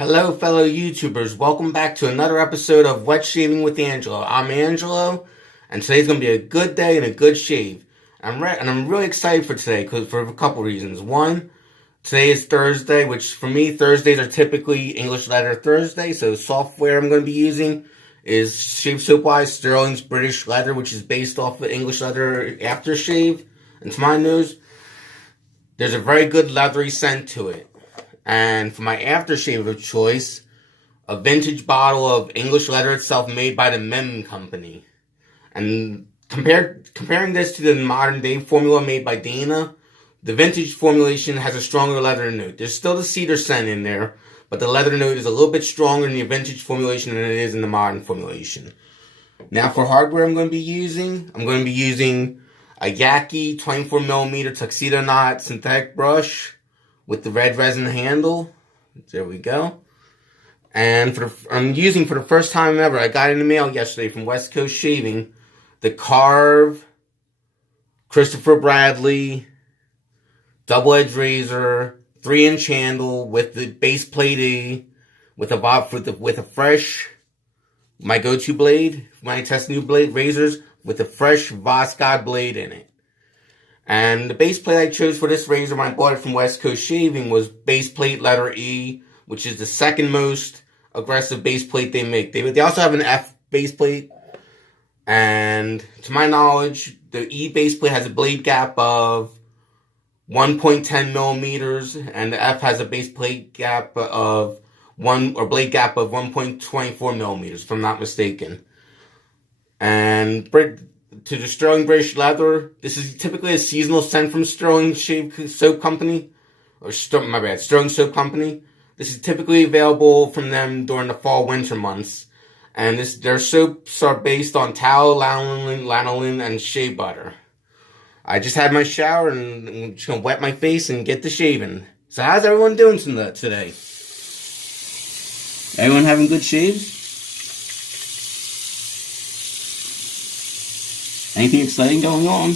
Hello, fellow YouTubers. Welcome back to another episode of Wet Shaving with Angelo. I'm Angelo, and today's going to be a good day and a good shave. I'm really excited for today for a couple reasons. One, today is Thursday, which for me, Thursdays are typically English Leather Thursday. So software I'm going to be using is Shave Soap Wise Sterling's British Leather, which is based off of English Leather aftershave. And to my nose, there's a very good leathery scent to it. And for my aftershave of choice, a vintage bottle of English Leather itself made by the Mem Company. And comparing this to the modern day formula made by Dana, the vintage formulation has a stronger leather note. There's still the cedar scent in there, but the leather note is a little bit stronger in the vintage formulation than it is in the modern formulation. Now for hardware I'm going to be using a Yaki 24mm tuxedo knot synthetic brush with the red resin handle. There we go. And I'm using for the first time ever, I got in the mail yesterday from West Coast Shaving, the Karve Christopher Bradley double-edged razor, 3-inch handle with the base plate with a fresh, my go-to blade when I test new blade razors, with a fresh Voskhod blade in it. And the base plate I chose for this razor when I bought it from West Coast Shaving was base plate letter E, which is the second most aggressive base plate they make. They also have an F base plate. And to my knowledge, the E base plate has a blade gap of 1.10 millimeters, and the F has a base plate gap of blade gap of 1.24 millimeters, if I'm not mistaken. And to the Sterling British Leather, this is typically a seasonal scent from Sterling Soap Company. Sterling Soap Company. This is typically available from them during the fall-winter months. And their soaps are based on tallow, lanolin, and shea butter. I just had my shower and I'm just going to wet my face and get to shaving. So how's everyone doing today? Everyone having good shaves? Anything exciting going on?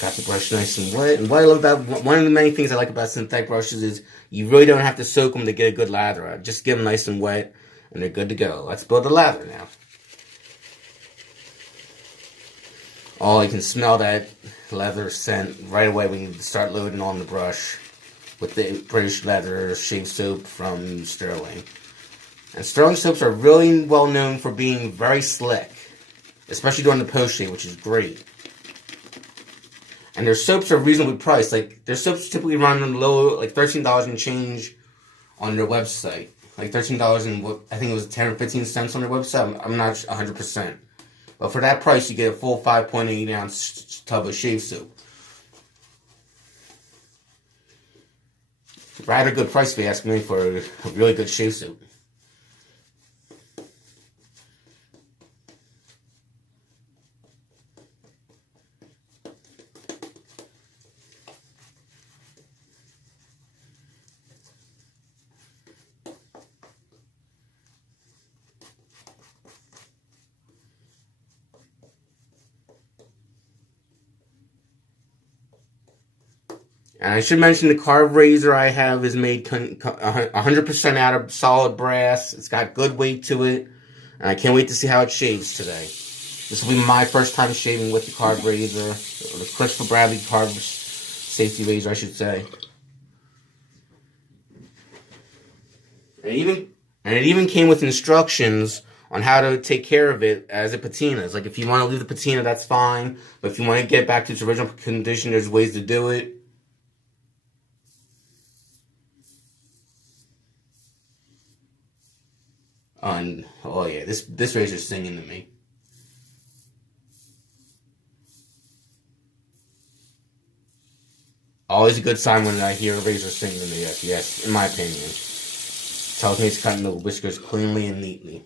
Got the brush nice and wet. And what I love about, one of the many things I like about synthetic brushes is you really don't have to soak them to get a good lather out. Just get them nice and wet and they're good to go. Let's build the lather now. Oh, you can smell that leather scent right away when you start loading on the brush with the British Leather shave soap from Sterling. And Sterling soaps are really well known for being very slick, especially during the post shave, which is great. And their soaps are reasonably priced. Like, their soaps typically run low, like $13 and change on their website. Like $13 and I think it was 10 or 15 cents on their website. I'm not 100%. But for that price, you get a full 5.8 ounce tub of shave soap. Rather good price if you ask me for a really good shave soap. And I should mention the Karve razor I have is made 100% out of solid brass. It's got good weight to it. And I can't wait to see how it shaves today. This will be my first time shaving with the Karve razor. Or the Christopher Bradley Karve safety razor, I should say. And it even came with instructions on how to take care of it as it patinas. Like, if you want to leave the patina, that's fine. But if you want to get back to its original condition, there's ways to do it. Oh yeah, this razor's singing to me. Always a good sign when I hear a razor singing to me. Yes, in my opinion. Tells me it's cutting the whiskers cleanly and neatly.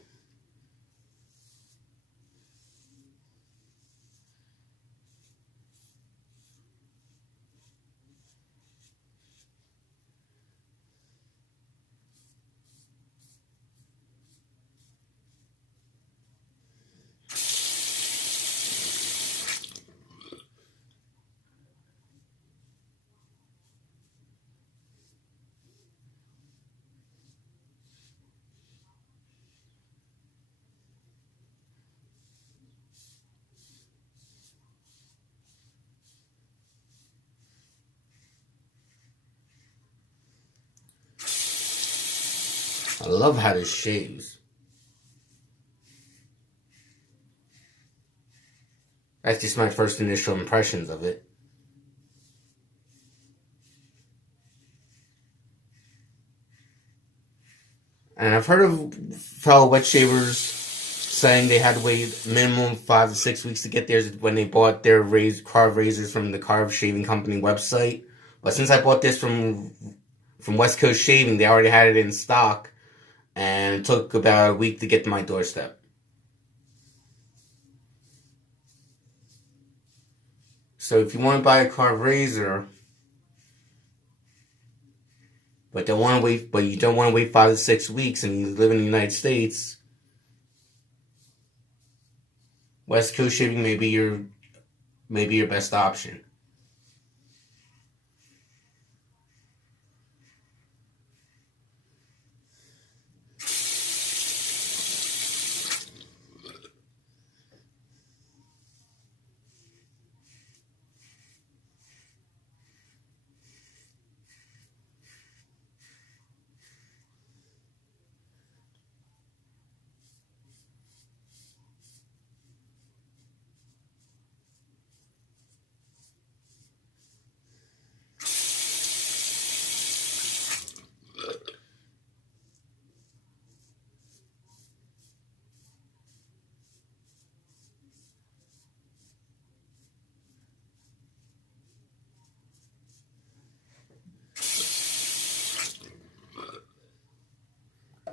I love how this shaves. That's just my first initial impressions of it. And I've heard of fellow wet shavers saying they had to wait minimum 5 to 6 weeks to get theirs when they bought their Karve razors from the Karve Shaving Company website. But since I bought this from West Coast Shaving, they already had it in stock, and it took about a week to get to my doorstep. So if you want to buy a Karve razor, but you don't want to wait 5 to 6 weeks, and you live in the United States, West Coast Shaving may be your best option.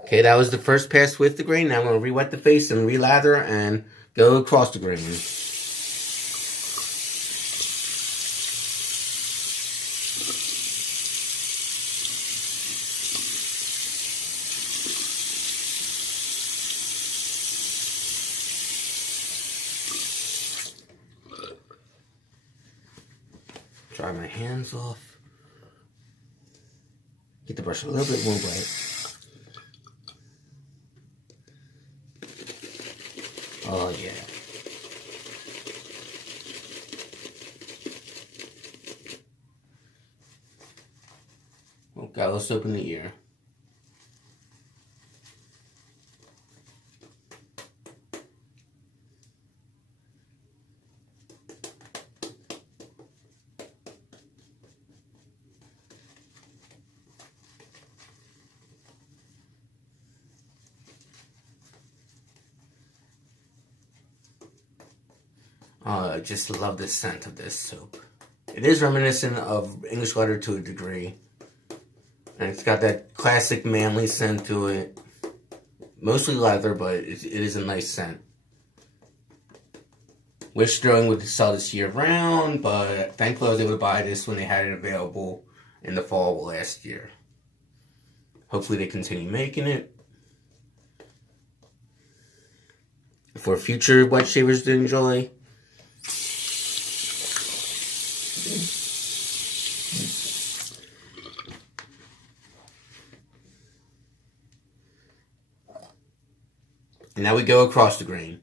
Okay, that was the first pass with the grain. Now I'm going to re-wet the face and re-lather and go across the grain. Dry my hands off. Get the brush a little bit more wet. Oh yeah. Okay, let's open the ear. I just love the scent of this soap. It is reminiscent of English leather to a degree. And it's got that classic manly scent to it. Mostly leather, but it is a nice scent. Wish Sterling would sell this year round, but thankfully I was able to buy this when they had it available in the fall of last year. Hopefully they continue making it for future wet shavers to enjoy. And now we go across the grain.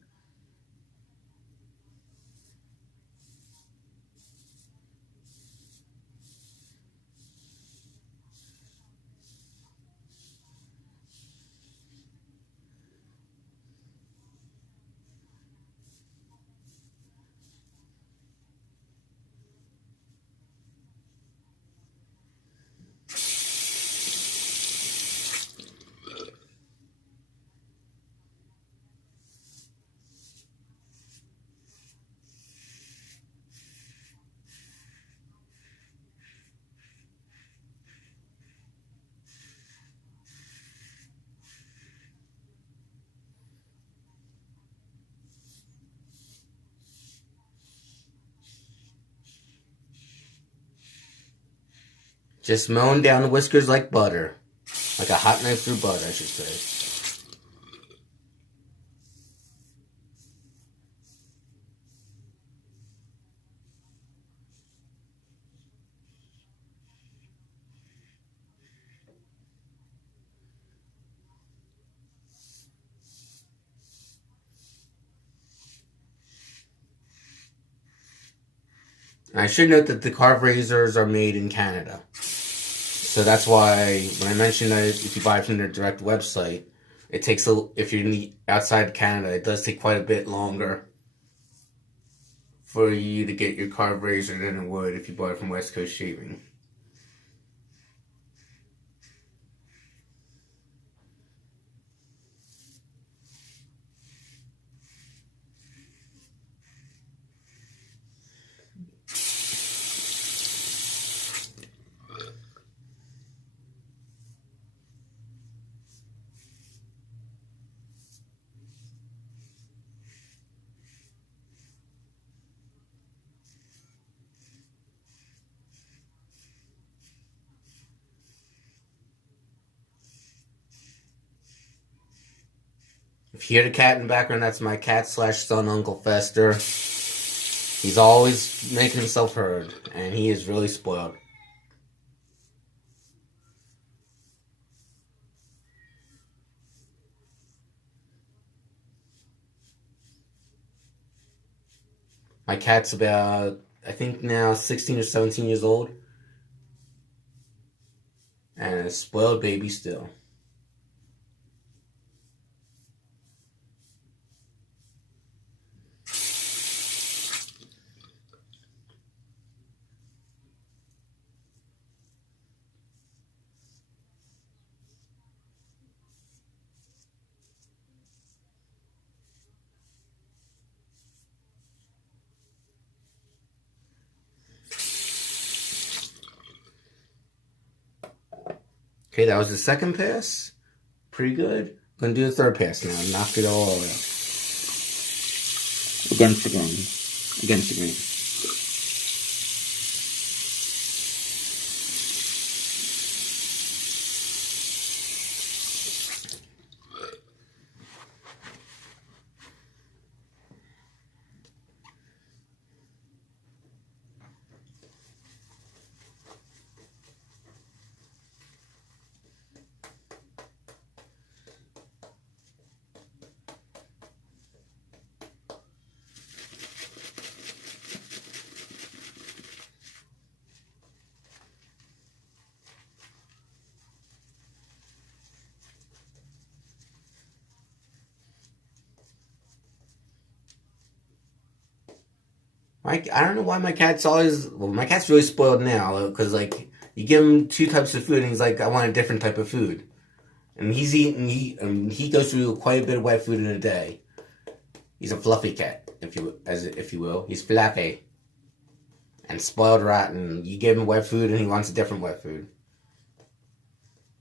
Just mowing down the whiskers like butter. Like a hot knife through butter, I should say. And I should note that the Karve razors are made in Canada. So that's why when I mentioned that if you buy it from their direct website, it takes if you're outside Canada, it does take quite a bit longer for you to get your carved razor than it would if you bought it from West Coast Shaving. If you hear the cat in the background, that's my cat / son, Uncle Fester. He's always making himself heard, and he is really spoiled. My cat's about, I think now 16 or 17 years old, and a spoiled baby still. Okay, that was the second pass. Pretty good. Gonna do the third pass now. Knock it all out. Against the grain. Against the grain. I don't know why my cat's always. Well, my cat's really spoiled now because like you give him 2 types of food and he's like, I want a different type of food, and he's eating. He goes through quite a bit of wet food in a day. He's a fluffy cat, if you will. He's fluffy and spoiled rotten. You give him wet food and he wants a different wet food.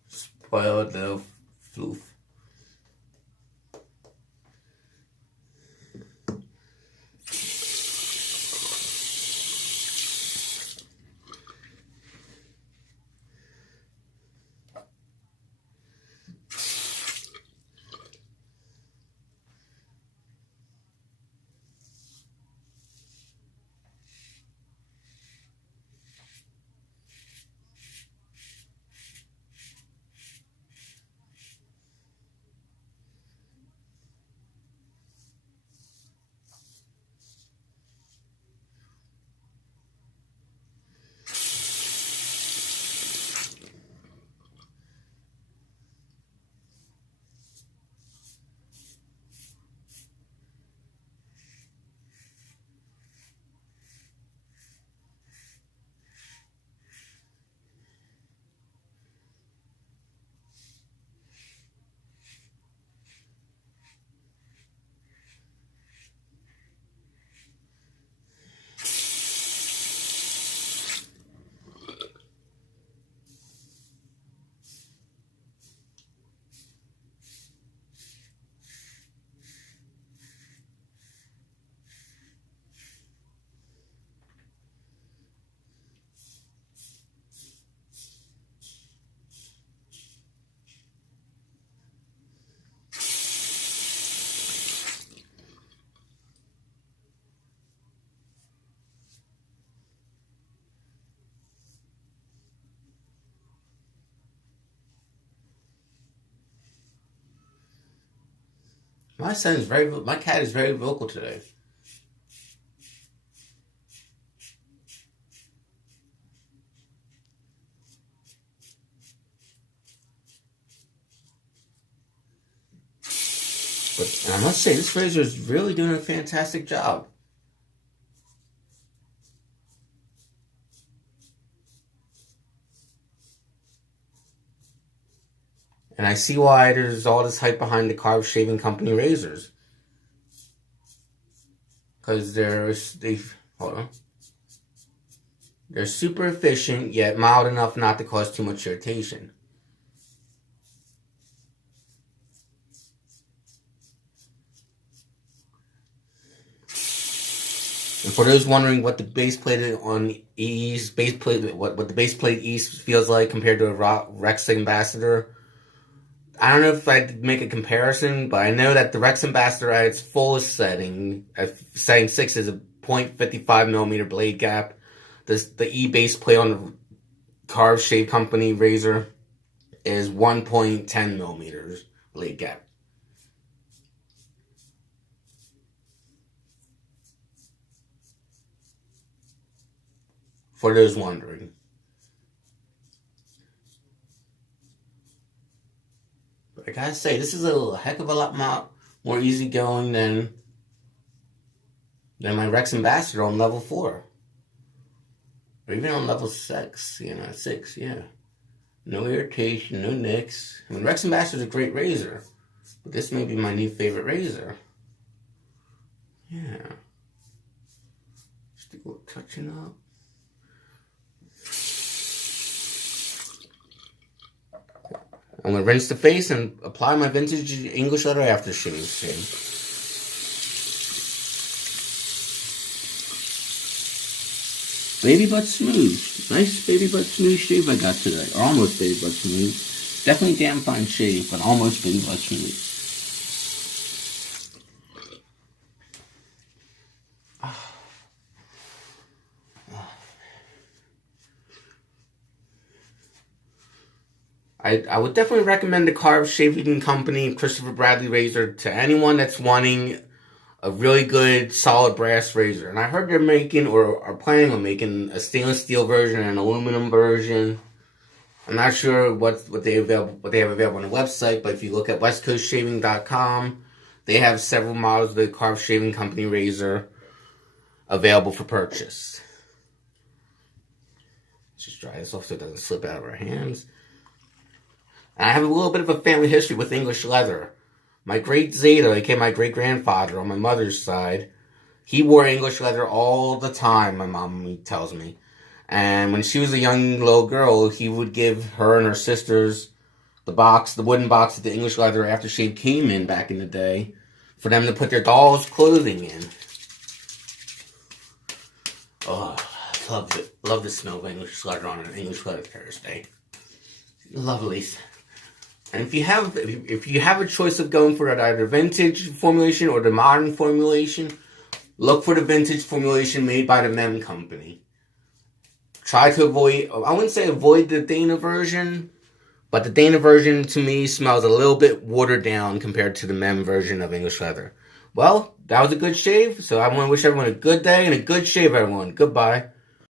Spoiled little floof. My cat is very vocal today. And I must say, this razor is really doing a fantastic job. And I see why there's all this hype behind the Karve Shaving Company razors. Because they're super efficient, yet mild enough not to cause too much irritation. And for those wondering what the baseplate on Ease, what the baseplate Ease feels like compared to a Rex Ambassador, I don't know if I'd make a comparison, but I know that the Rex Ambassador at its fullest setting, at setting 6, is a 0.55 millimeter blade gap. The E baseplate on the Karve Shave Company razor is 1.10 millimeters blade gap. For those wondering. But I gotta say, this is a heck of a lot more easygoing than my Rex Ambassador on level 4. Or even on level 6, 6, yeah. No irritation, no nicks. I mean, Rex Ambassador is a great razor, but this may be my new favorite razor. Yeah. Just a little touching up. I'm going to rinse the face and apply my vintage English leather aftershave. Baby butt smooth. Nice baby butt smooth shave I got today. Or almost baby butt smooth. Definitely damn fine shave, but almost baby butt smooth. I would definitely recommend the Karve Shaving Company Christopher Bradley razor to anyone that's wanting a really good, solid brass razor. And I heard they're making, or are planning on making, a stainless steel version and an aluminum version. I'm not sure what they have available on the website, but if you look at westcoastshaving.com, they have several models of the Karve Shaving Company razor available for purchase. Let's just dry this off so it doesn't slip out of our hands. And I have a little bit of a family history with English leather. My great Zeta, aka my great-grandfather on my mother's side, he wore English leather all the time, my mom tells me. And when she was a young little girl, he would give her and her sisters the wooden box that the English leather aftershave came in back in the day, for them to put their dolls' clothing in. Oh, I love it. Love the smell of English leather on an English leather Thursday. Lovely. And if you have a choice of going for either vintage formulation or the modern formulation, look for the vintage formulation made by the Mem Company. Try to avoid, I wouldn't say avoid the Dana version, but the Dana version to me smells a little bit watered down compared to the Mem version of English leather. Well, that was a good shave, so I want to wish everyone a good day and a good shave, everyone. Goodbye.